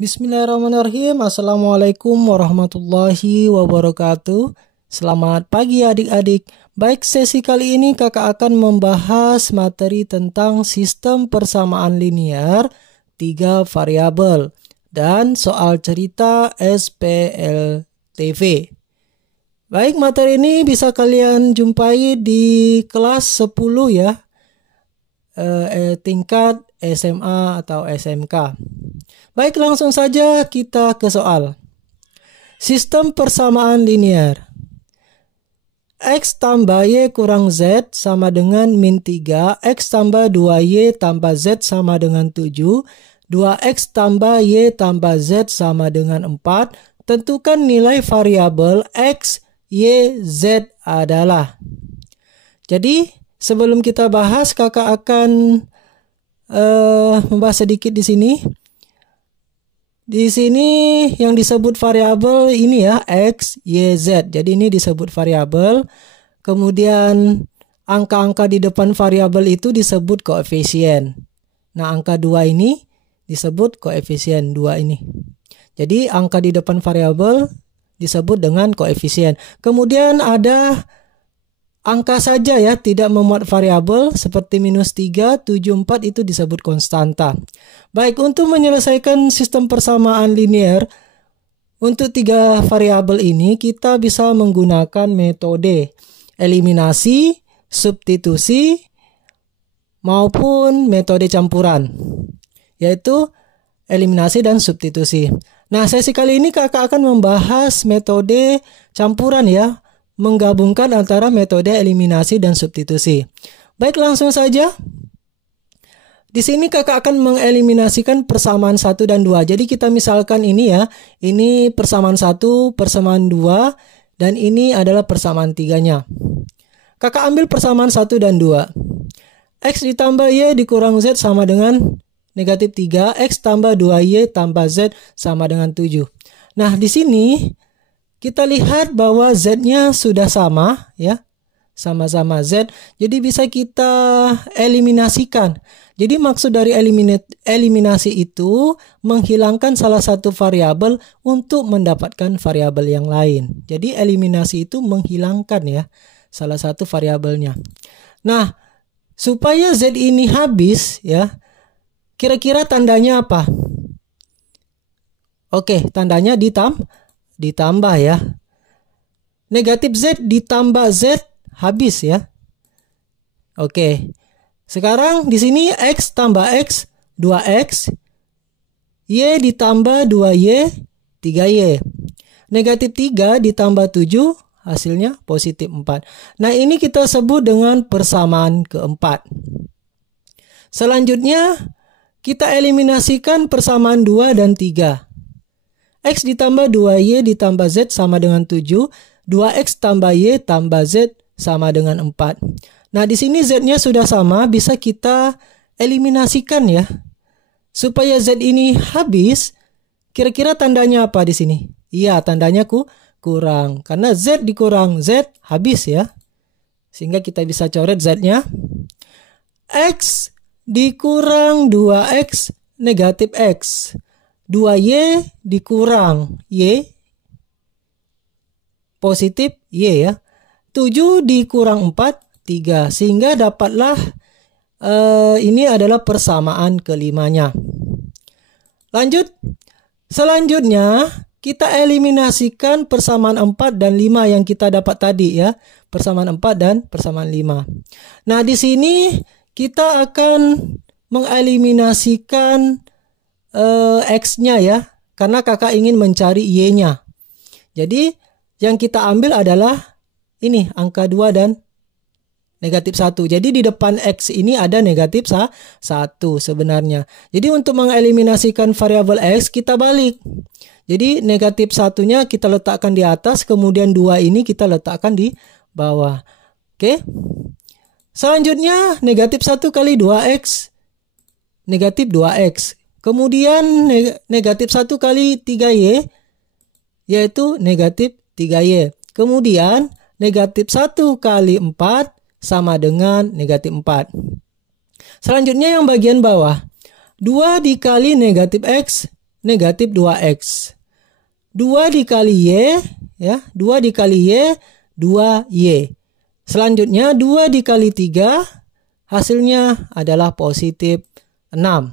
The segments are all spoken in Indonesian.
Bismillahirrahmanirrahim. Assalamualaikum warahmatullahi wabarakatuh. Selamat pagi adik-adik. Baik, sesi kali ini kakak akan membahas materi tentang sistem persamaan linear 3 variabel dan soal cerita SPLTV. Baik, materi ini bisa kalian jumpai di kelas 10 ya, tingkat SMA atau SMK. Baik, langsung saja kita ke soal. Sistem persamaan linear. X tambah Y kurang Z sama dengan min 3, X tambah 2Y tambah Z sama dengan 7, 2X tambah Y tambah Z sama dengan 4. Tentukan nilai variabel X, Y, Z adalah. Jadi, sebelum kita bahas, kakak akan membahas sedikit di sini. Di sini yang disebut variabel ini ya, X, Y, Z. Jadi ini disebut variabel. Kemudian angka-angka di depan variabel itu disebut koefisien. Nah, angka 2 ini disebut koefisien 2 ini. Jadi angka di depan variabel disebut dengan koefisien. Kemudian ada angka saja ya, tidak memuat variabel seperti minus 3, 7, 4 itu disebut konstanta. Baik, untuk menyelesaikan sistem persamaan linear untuk 3 variabel ini kita bisa menggunakan metode eliminasi, substitusi, maupun metode campuran, yaitu eliminasi dan substitusi. Nah, sesi kali ini kakak akan membahas metode campuran ya, menggabungkan antara metode eliminasi dan substitusi. Baik, langsung saja. Di sini kakak akan mengeliminasikan persamaan 1 dan 2. Jadi kita misalkan ini ya, ini persamaan 1, persamaan 2, dan ini adalah persamaan 3-nya. Kakak ambil persamaan 1 dan 2. X ditambah Y dikurang Z sama dengan negatif 3, X tambah 2Y tambah Z sama dengan 7. Nah, di sini kita lihat bahwa Z-nya sudah sama ya, sama-sama Z. Jadi bisa kita eliminasikan. Jadi maksud dari eliminasi itu menghilangkan salah satu variabel untuk mendapatkan variabel yang lain. Jadi eliminasi itu menghilangkan ya salah satu variabelnya. Nah, supaya Z ini habis ya, kira-kira tandanya apa? Oke, tandanya ditambah ya. Negatif Z ditambah Z habis ya. Oke. Sekarang di sini X tambah X 2X, Y ditambah 2Y 3Y. Negatif 3 ditambah 7 hasilnya positif 4. Nah, ini kita sebut dengan persamaan keempat. Selanjutnya kita eliminasikan persamaan 2 dan 3. X ditambah 2Y ditambah Z sama dengan 7. 2X tambah Y tambah Z sama dengan 4. Nah, di sini Z-nya sudah sama, bisa kita eliminasikan ya. Supaya Z ini habis, kira-kira tandanya apa di sini? Iya, tandanya kurang. Karena Z dikurang Z habis ya. Sehingga kita bisa coret Z-nya. X dikurang 2X negatif X. 2Y dikurang Y positif Y ya. 7 dikurang 4 3. Sehingga dapatlah ini adalah persamaan kelimanya. Lanjut. Selanjutnya kita eliminasikan persamaan 4 dan 5 yang kita dapat tadi ya. Persamaan 4 dan persamaan 5. Nah, di sini kita akan mengeliminasikan X-nya ya, karena kakak ingin mencari Y-nya. Jadi yang kita ambil adalah ini, angka 2 dan negatif 1. Jadi di depan X ini ada negatif 1 sebenarnya. Jadi untuk mengeliminasikan variabel X kita balik. Jadi negatif 1-nya kita letakkan di atas, kemudian 2 ini kita letakkan di bawah. Oke. Selanjutnya negatif 1 kali 2X negatif 2X. Kemudian negatif 1 kali 3Y, yaitu negatif 3Y. Kemudian negatif 1 kali 4 sama dengan negatif 4. Selanjutnya yang bagian bawah. 2 dikali negatif X negatif 2X. 2 dikali Y, ya, 2 dikali Y, 2Y. Selanjutnya 2 dikali 3, hasilnya adalah positif 6.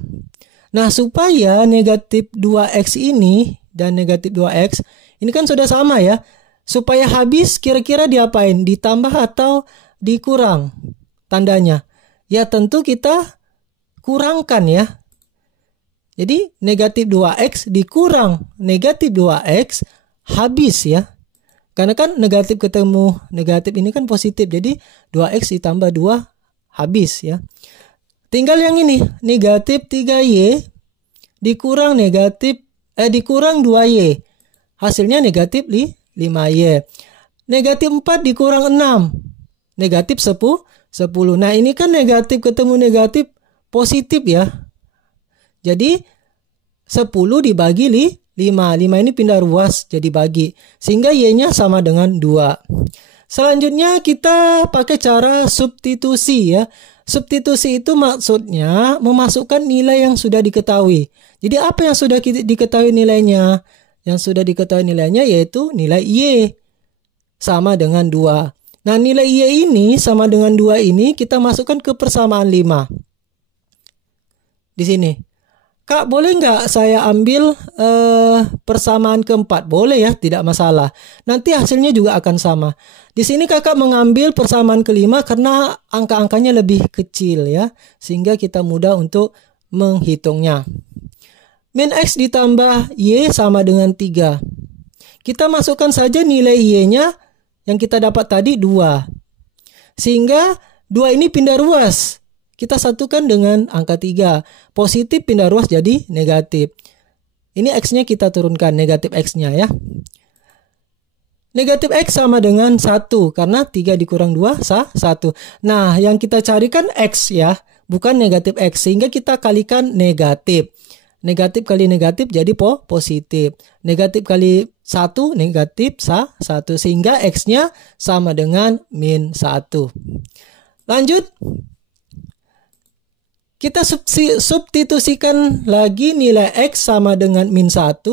Nah, supaya negatif 2X ini dan negatif 2X, ini kan sudah sama ya. Supaya habis kira-kira diapain? Ditambah atau dikurang tandanya? Ya tentu kita kurangkan ya. Jadi negatif 2X dikurang negatif 2X habis ya. Karena kan negatif ketemu negatif ini kan positif. Jadi 2X ditambah 2 habis ya. Tinggal yang ini, negatif 3Y dikurang dikurang 2Y. Hasilnya negatif 5Y. Negatif 4 dikurang 6. Negatif 10. Nah, ini kan negatif ketemu negatif positif ya. Jadi 10 dibagi 5. 5 ini pindah ruas jadi bagi. Sehingga Y-nya sama dengan 2. Selanjutnya kita pakai cara substitusi ya. Substitusi itu maksudnya memasukkan nilai yang sudah diketahui. Jadi apa yang sudah diketahui nilainya? Yang sudah diketahui nilainya yaitu nilai Y sama dengan 2. Nah, nilai Y ini sama dengan 2 ini kita masukkan ke persamaan 5. Di sini. Kak, boleh nggak saya ambil persamaan keempat? Boleh ya, tidak masalah. Nanti hasilnya juga akan sama. Di sini kakak mengambil persamaan kelima karena angka-angkanya lebih kecil ya. Sehingga kita mudah untuk menghitungnya. Min X ditambah Y sama dengan 3. Kita masukkan saja nilai Y-nya yang kita dapat tadi 2. Sehingga 2 ini pindah ruas. Kita satukan dengan angka 3. Positif pindah ruas jadi negatif. Ini X-nya kita turunkan, negatif X-nya ya. Negatif X sama dengan 1. Karena 3 dikurang 2, 1. Nah, yang kita carikan X ya, bukan negatif X. Sehingga kita kalikan negatif. Negatif kali negatif jadi positif. Negatif kali 1, negatif 1. Sehingga X-nya sama dengan min 1. Lanjut. Kita substitusikan lagi nilai X sama dengan min 1,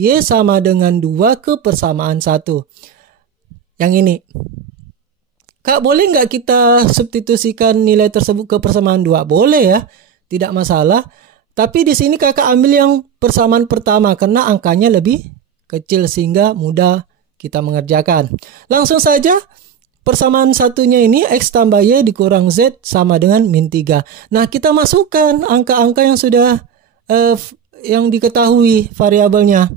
Y sama dengan 2 ke persamaan 1. Yang ini. Kak, boleh nggak kita substitusikan nilai tersebut ke persamaan 2? Boleh ya, tidak masalah. Tapi di sini kakak ambil yang persamaan pertama karena angkanya lebih kecil sehingga mudah kita mengerjakan. Langsung saja. Persamaan satunya ini X tambah Y dikurang Z sama dengan min 3. Nah, kita masukkan angka-angka yang sudah yang diketahui variabelnya.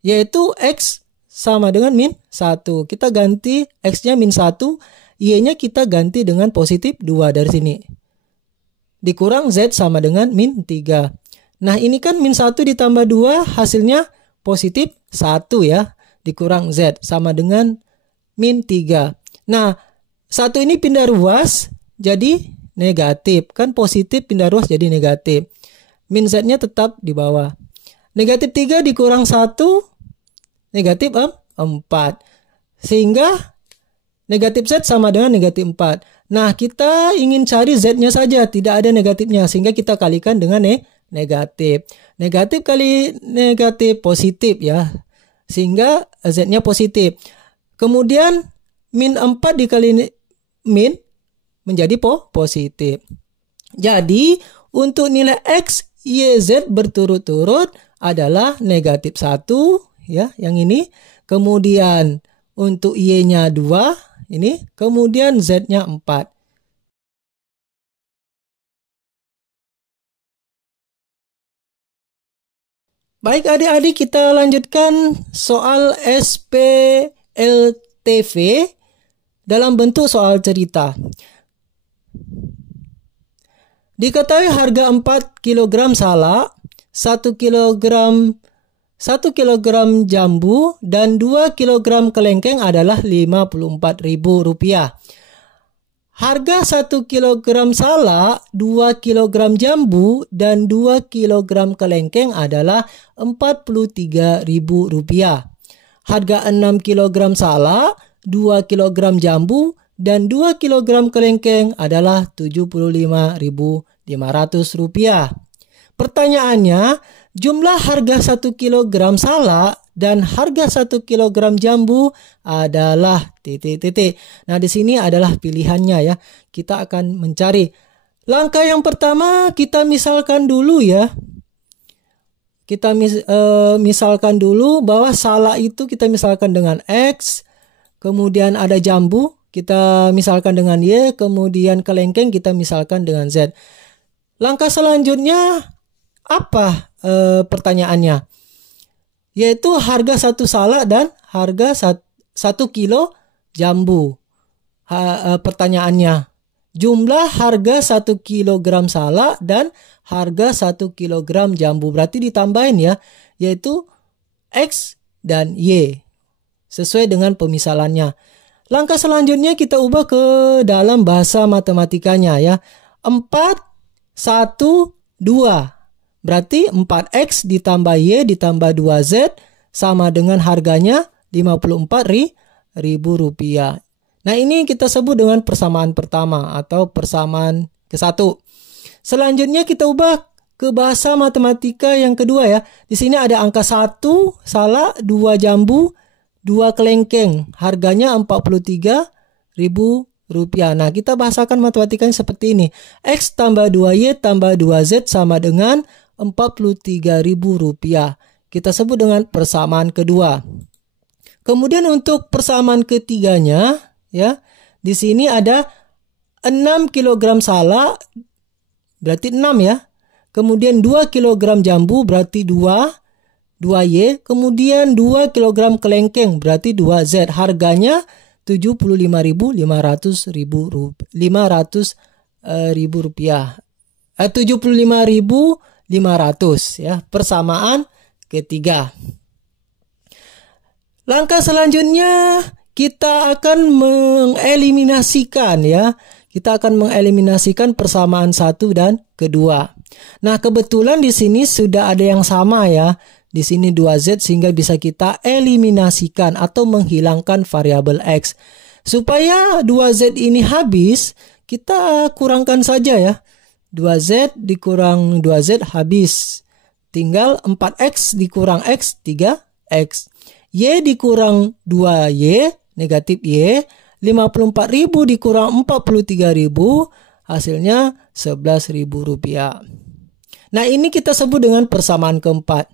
Yaitu X sama dengan min 1. Kita ganti X-nya min 1, Y-nya kita ganti dengan positif 2 dari sini. Dikurang Z sama dengan min 3. Nah, ini kan min 1 ditambah 2 hasilnya positif 1 ya. Dikurang Z sama dengan min 3. Nah, 1 ini pindah ruas jadi negatif. Kan positif pindah ruas jadi negatif. Min Z-nya tetap di bawah. Negatif 3 dikurang 1, negatif 4. Sehingga negatif Z sama dengan negatif 4. Nah, kita ingin cari Z-nya saja. Tidak ada negatifnya. Sehingga kita kalikan dengan negatif. Negatif kali negatif positif ya. Sehingga Z-nya positif. Kemudian min 4 dikali min menjadi positif. Jadi, untuk nilai X, Y, Z berturut-turut adalah negatif 1, ya, yang ini. Kemudian, untuk Y-nya 2, ini. Kemudian, Z-nya 4. Baik adik-adik, kita lanjutkan soal SPLTV dalam bentuk soal cerita. Diketahui harga 4 kg salak, 1 kg jambu, dan 2 kg kelengkeng adalah Rp54.000. Harga 1 kg salak, 2 kg jambu, dan 2 kg kelengkeng adalah Rp43.000. Harga 6 kg salak, 2 kg jambu, dan 2 kg kelengkeng adalah Rp75.500. Pertanyaannya, Jumlah harga 1 kilogram salak dan harga 1 kilogram jambu adalah titik-titik. Nah, di sini adalah pilihannya ya. Kita akan mencari. Langkah yang pertama kita misalkan dulu ya. Kita misalkan dulu bahwa salak itu kita misalkan dengan X, kemudian ada jambu, kita misalkan dengan Y, kemudian kelengkeng kita misalkan dengan Z. Langkah selanjutnya apa pertanyaannya? Yaitu harga 1 salak dan harga 1 kilo jambu. Pertanyaannya, jumlah harga 1 kilogram salak dan harga 1 kilogram jambu. Berarti ditambahin ya, yaitu X dan Y. Sesuai dengan pemisalannya. Langkah selanjutnya kita ubah ke dalam bahasa matematikanya ya. 4, 1, 2. Berarti 4X ditambah Y ditambah 2Z sama dengan harganya Rp54.000. Nah, ini kita sebut dengan persamaan pertama atau persamaan ke-1. Selanjutnya kita ubah ke bahasa matematika yang kedua ya. Di sini ada angka 1 salak, 2 jambu, 2 kelengkeng. Harganya Rp43.000. Nah, kita bahasakan matematikanya seperti ini. X tambah 2Y tambah 2Z sama dengan Rp43.000. Kita sebut dengan persamaan kedua. Kemudian untuk persamaan ketiganya ya, di sini ada 6 kg salak berarti 6 ya. Kemudian 2 kg jambu berarti 2Y, kemudian 2 kg kelengkeng berarti 2Z. Harganya Rp75.500. Rp75.500 ya, persamaan ketiga. Langkah selanjutnya kita akan mengeliminasikan ya. Kita akan mengeliminasikan persamaan 1 dan kedua. Nah, kebetulan di sini sudah ada yang sama ya. Di sini 2Z sehingga bisa kita eliminasikan atau menghilangkan variabel X. Supaya 2Z ini habis, kita kurangkan saja ya. 2Z dikurang 2Z habis. Tinggal 4X dikurang X, 3X. Y dikurang 2Y, negatif Y. 54.000 dikurang 43.000, hasilnya Rp11.000. Nah, ini kita sebut dengan persamaan keempat.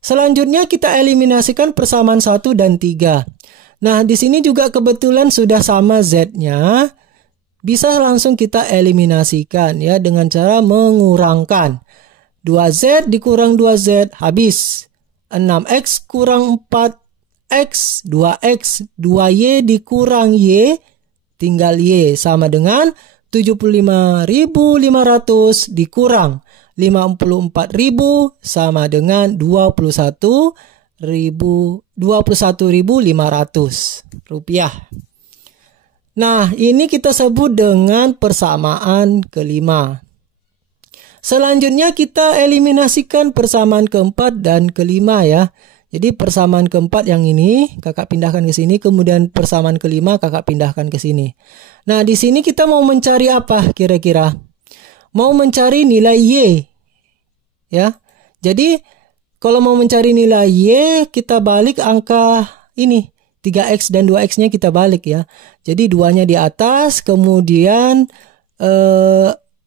Selanjutnya kita eliminasikan persamaan 1 dan 3. Nah, di sini juga kebetulan sudah sama Z-nya. Bisa langsung kita eliminasikan ya dengan cara mengurangkan. 2Z dikurang 2Z habis. 6X kurang 4X, 2X, 2Y dikurang Y, tinggal Y sama dengan 75.500 dikurang 54.000 sama dengan 21.500 rupiah. Nah, ini kita sebut dengan persamaan kelima. Selanjutnya kita eliminasikan persamaan keempat dan kelima ya. Jadi persamaan keempat yang ini kakak pindahkan ke sini, kemudian persamaan kelima kakak pindahkan ke sini. Nah, di sini kita mau mencari apa kira-kira? Mau mencari nilai Y. Ya. Jadi kalau mau mencari nilai Y, kita balik angka ini. 3X dan 2X-nya kita balik ya. Jadi 2-nya di atas, kemudian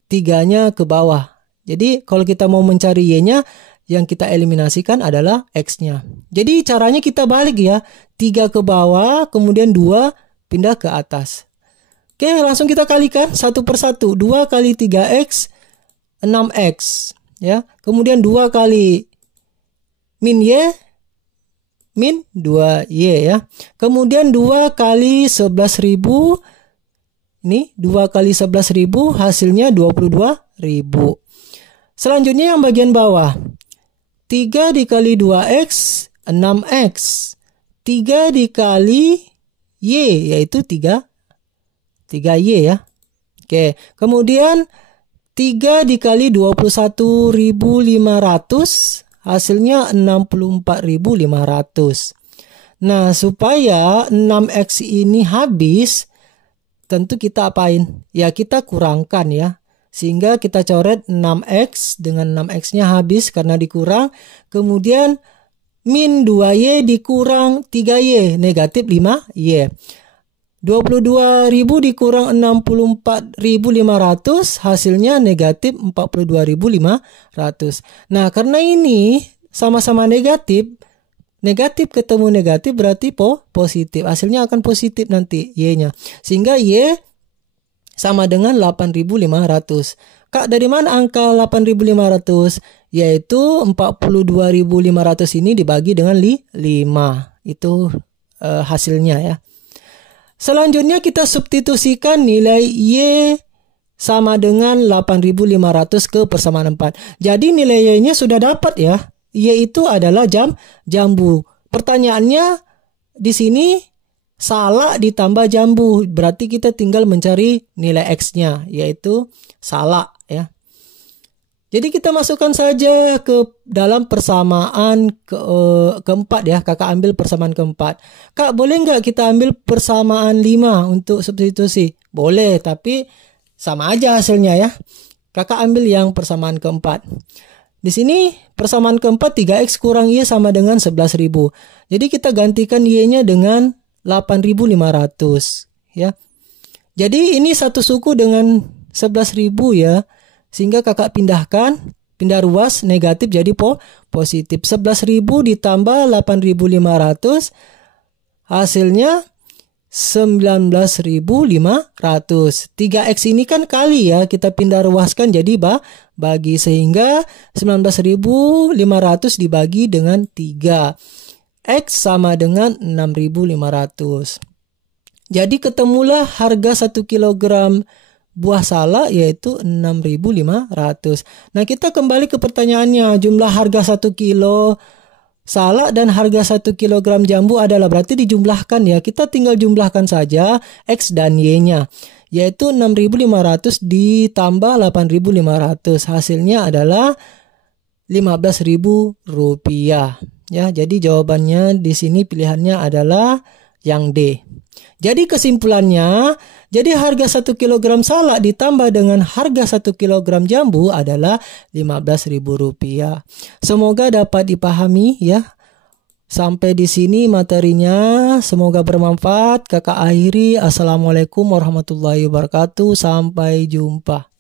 3-nya ke bawah. Jadi kalau kita mau mencari Y-nya, yang kita eliminasikan adalah X-nya. Jadi caranya kita balik ya. 3 ke bawah, kemudian 2 pindah ke atas. Oke, langsung kita kalikan 1 per 1. 2 kali 3X, 6X. Ya. Kemudian 2 kali min Y, min 2Y ya. Kemudian 2 kali 11.000. Ini 2 kali 11.000 hasilnya 22.000. Selanjutnya yang bagian bawah. 3 dikali 2X, 6X. 3 dikali Y, yaitu 3Y ya. Oke, kemudian 3 dikali 21.500, hasilnya 64.500. Nah, supaya 6X ini habis, tentu kita apain? Ya, kita kurangkan ya. Sehingga kita coret 6X, dengan 6X-nya habis karena dikurang. Kemudian min 2Y dikurang 3Y, negatif 5Y. 22.000 dikurang 64.500, hasilnya negatif 42.500. Nah, karena ini sama-sama negatif, negatif ketemu negatif berarti positif. Hasilnya akan positif nanti Y-nya. Sehingga Y sama dengan 8.500. Kak, dari mana angka 8.500? Yaitu 42.500 ini dibagi dengan 5. Itu hasilnya ya. Selanjutnya kita substitusikan nilai Y sama dengan 8.500 ke persamaan 4. Jadi nilai Y-nya sudah dapat ya. Y itu adalah jambu. Pertanyaannya di sini salak ditambah jambu. Berarti kita tinggal mencari nilai X-nya, yaitu salak ya. Jadi kita masukkan saja ke dalam persamaan keempat ya. Kakak ambil persamaan keempat. Kak, boleh nggak kita ambil persamaan 5 untuk substitusi? Boleh, tapi sama aja hasilnya ya. Kakak ambil yang persamaan keempat. Di sini persamaan keempat 3X kurang Y sama dengan 11.000. Jadi kita gantikan Y-nya dengan 8.500 ya. Jadi ini satu suku dengan 11.000 ya. Sehingga kakak pindah ruas, negatif jadi positif. 11.000 ditambah 8.500, hasilnya 19.500. 3X ini kan kali ya, kita pindah ruaskan jadi bagi, sehingga 19.500 dibagi dengan 3. X sama dengan 6.500. Jadi ketemulah harga 1 kilogram buah salak yaitu 6.500. Nah, kita kembali ke pertanyaannya. Jumlah harga 1 kilo salak dan harga 1 kilogram jambu adalah, berarti dijumlahkan ya. Kita tinggal jumlahkan saja X dan Y-nya. Yaitu 6.500 ditambah 8.500. Hasilnya adalah 15.000 rupiah. Ya, jadi jawabannya di sini pilihannya adalah yang D. Jadi kesimpulannya, jadi harga 1 kilogram salak ditambah dengan harga 1 kilogram jambu adalah 15.000 rupiah. Semoga dapat dipahami ya. Sampai di sini materinya, semoga bermanfaat. Kakak akhiri, Assalamualaikum warahmatullahi wabarakatuh. Sampai jumpa.